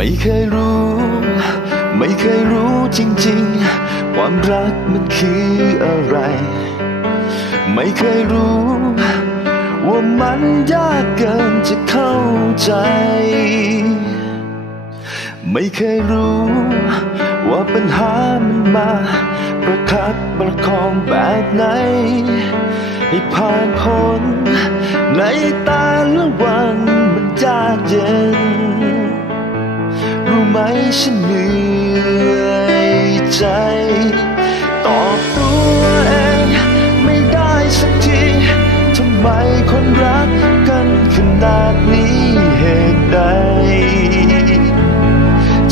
ไม่เคยรู้ ไม่เคยรู้จริงๆ ความรักมันคืออะไร ไม่เคยรู้ ว่ามันยากเกินจะเข้าใจ ไม่เคยรู้ ว่าปัญหามันมาประคับประคองแบบไหน ให้ผ่านพ้นในแต่ละวันมันยากเย็น ฉันเหนื่อยใจ ตอบตัวเองไม่ได้สักทีทำไมคนรักกันขนาดนี้เหตุใด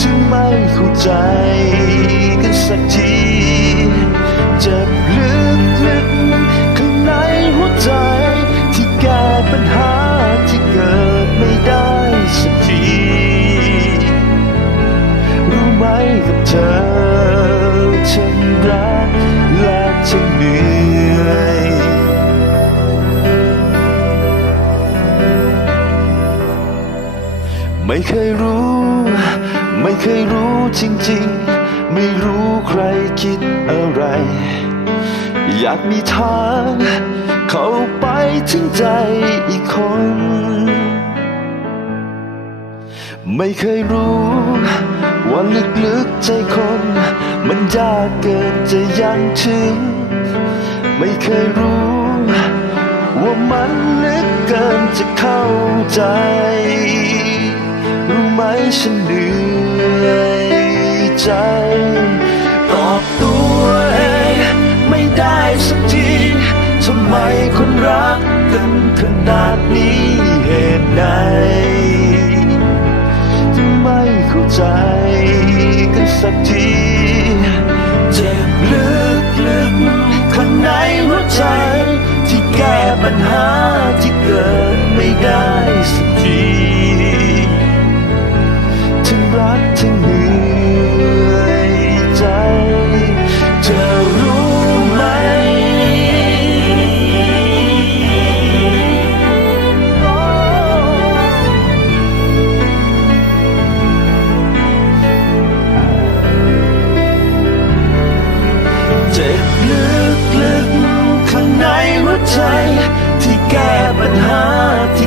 ถึงไม่เข้าใจ ไม่เคยรู้ ไม่เคยรู้จริงๆ ไม่รู้ใครคิดอะไร อยากมีทาง เข้าไปถึงใจอีกคน ไม่เคยรู้ว่าลึกๆใจคน มันยากเกินจะยังถึง ไม่เคยรู้ว่ามันลึกเกินจะเข้าใจ ฉันเหนื่อยใจตอบตัวเองไม่ได้สักทีทำไมคนรักกันขนาดนี้เหตุใดไม่เข้าใจกันสักทีเจ็บลึกๆข้างในหัวใจที่แก้ปัญหา ที่เหนื่อยใจ จะรู้ไหม เจ็บลึกลึกข้างในหัวใจ ที่แก้ปัญหาที่